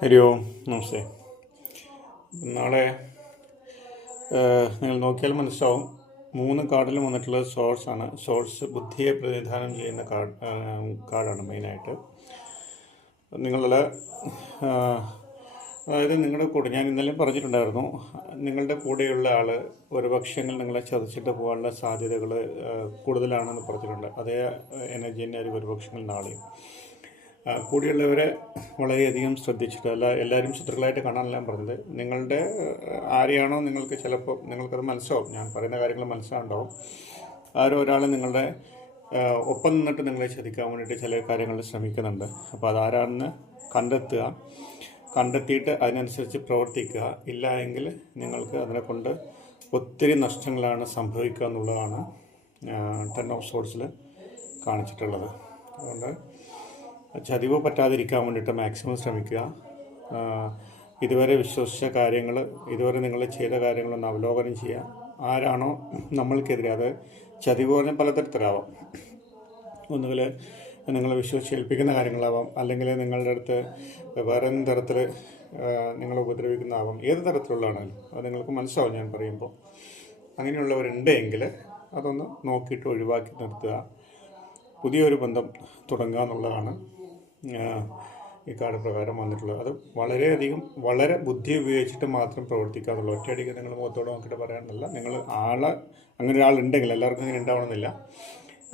ഹരി ഓം നമസ്തേ. നാളെ നിങ്ങൾ നോക്കിയാൽ മനസ്സിലാവും 3 കാർഡിലും വന്നിട്ടുള്ളത് സോഴ്സാണ്. സോഴ്സ് ബുദ്ധിയെ പ്രതിനിധാനം ചെയ്യുന്ന കാർഡാണ് മെയിനായിട്ട്. നിങ്ങളുടെ അതായത് നിങ്ങളുടെ കൂടെ ഞാൻ ഇന്നലെ പറഞ്ഞിട്ടുണ്ടായിരുന്നു, നിങ്ങളുടെ കൂടെയുള്ള ആൾ ഒരുപക്ഷെങ്കിൽ നിങ്ങളെ ചതച്ചിട്ട് പോകാനുള്ള സാധ്യതകൾ കൂടുതലാണെന്ന് പറഞ്ഞിട്ടുണ്ട്. അതേ എനർജി തന്നെ ആയിരിക്കും ഒരുപക്ഷെങ്കിൽ നാളെയും. കൂടെയുള്ളവരെ വളരെയധികം ശ്രദ്ധിച്ചിട്ട്, എല്ലാവരും ശത്രുക്കളായിട്ട് കാണാനെല്ലാം പറഞ്ഞത്. നിങ്ങളുടെ ആരെയാണോ നിങ്ങൾക്ക് ചിലപ്പോൾ നിങ്ങൾക്കത് മനസ്സിലാവും, ഞാൻ പറയുന്ന കാര്യങ്ങൾ മനസ്സിലാണ്ടാവും. ആരോ ഒരാൾ നിങ്ങളുടെ ഒപ്പം നിന്നിട്ട് നിങ്ങളെ ചതിക്കാൻ വേണ്ടിയിട്ട് ചില കാര്യങ്ങൾ ശ്രമിക്കുന്നുണ്ട്. അപ്പോൾ അതാരാണെന്ന് കണ്ടെത്തിയിട്ട് അതിനനുസരിച്ച് പ്രവർത്തിക്കുക. ഇല്ല എങ്കിൽ നിങ്ങൾക്ക് അതിനെക്കൊണ്ട് ഒത്തിരി നഷ്ടങ്ങളാണ് സംഭവിക്കുക എന്നുള്ളതാണ് 10 ഓഫ് സോഴ്സിൽ കാണിച്ചിട്ടുള്ളത്. അതുകൊണ്ട് ചതിവ് പറ്റാതിരിക്കാൻ വേണ്ടിയിട്ട് മാക്സിമം ശ്രമിക്കുക. ഇതുവരെ വിശ്വസിച്ച കാര്യങ്ങൾ, ഇതുവരെ നിങ്ങൾ ചെയ്ത കാര്യങ്ങളൊന്ന് അവലോകനം ചെയ്യുക. ആരാണോ നമ്മൾക്കെതിരെ, അത് ചതിവ് പറഞ്ഞാൽ പലതരത്തിലാവാം. ഒന്നുകിൽ നിങ്ങൾ വിശ്വസിച്ചേൽപ്പിക്കുന്ന കാര്യങ്ങളാവാം, അല്ലെങ്കിൽ നിങ്ങളുടെ അടുത്ത് വേറെ തരത്തിൽ നിങ്ങളെ ഉപദ്രവിക്കുന്നതാവാം. ഏത് തരത്തിലുള്ളതാണെങ്കിലും അത് നിങ്ങൾക്ക് മനസ്സിലാവും ഞാൻ പറയുമ്പോൾ. അങ്ങനെയുള്ളവരുണ്ടെങ്കിൽ അതൊന്ന് നോക്കിയിട്ട് ഒഴിവാക്കി നിർത്തുക. പുതിയൊരു ബന്ധം തുടങ്ങുക എന്നുള്ളതാണ് ഈ കാർഡ് പ്രകാരം വന്നിട്ടുള്ളത്. അത് വളരെ ബുദ്ധി ഉപയോഗിച്ചിട്ട് മാത്രം പ്രവർത്തിക്കുക എന്നുള്ളൂ. ഒറ്റയടിക്ക് നിങ്ങൾ മുഖത്തോട് നോക്കിയിട്ട് പറയാനല്ല. നിങ്ങൾ അങ്ങനെ ഒരാളുണ്ടെങ്കിൽ, എല്ലാവർക്കും അങ്ങനെ ഉണ്ടാവണമെന്നില്ല,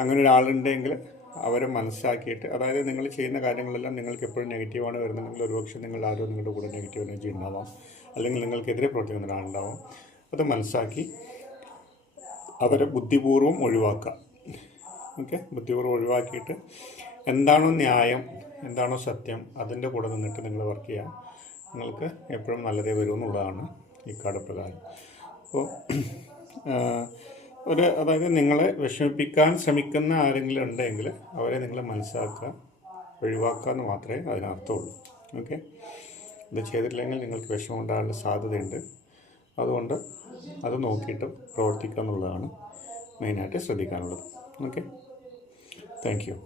അങ്ങനെ ഒരാളുണ്ടെങ്കിൽ അവരെ മനസ്സിലാക്കിയിട്ട്, അതായത് നിങ്ങൾ ചെയ്യുന്ന കാര്യങ്ങളെല്ലാം നിങ്ങൾക്ക് എപ്പോഴും നെഗറ്റീവാണ് വരുന്നുണ്ടെങ്കിൽ ഒരുപക്ഷെ ആരോ നിങ്ങളുടെ കൂടെ നെഗറ്റീവ് എനർജി ഉണ്ടാവാം, അല്ലെങ്കിൽ നിങ്ങൾക്കെതിരെ പ്രവർത്തിക്കുന്ന ഒരാളുണ്ടാവാം. അത് മനസ്സിലാക്കി അവരെ ബുദ്ധിപൂർവ്വം ഒഴിവാക്കുക. ബുദ്ധിപൂർവ്വം ഒഴിവാക്കിയിട്ട് എന്താണോ ന്യായം, എന്താണോ സത്യം, അതിൻ്റെ കൂടെ നിന്നിട്ട് നിങ്ങൾ വർക്ക് ചെയ്യാം. നിങ്ങൾക്ക് എപ്പോഴും നല്ലതേ വരുമെന്നുള്ളതാണ് ഈ കാർഡ് പ്രകാരം. അപ്പോൾ അതായത് നിങ്ങളെ വിഷമിപ്പിക്കാൻ ശ്രമിക്കുന്ന ആരെങ്കിലും ഉണ്ടെങ്കിൽ അവരെ നിങ്ങൾ മനസ്സിലാക്കുക, ഒഴിവാക്കുക എന്ന് മാത്രമേ അതിനർത്ഥമുള്ളൂ. ഇത് ചെയ്തിട്ടില്ലെങ്കിൽ നിങ്ങൾക്ക് വിഷമം ഉണ്ടാകാനുള്ള സാധ്യതയുണ്ട്. അതുകൊണ്ട് അത് നോക്കിയിട്ട് പ്രവർത്തിക്കുക എന്നുള്ളതാണ് മെയിനായിട്ട് ശ്രദ്ധിക്കാനുള്ളത്. Thank you.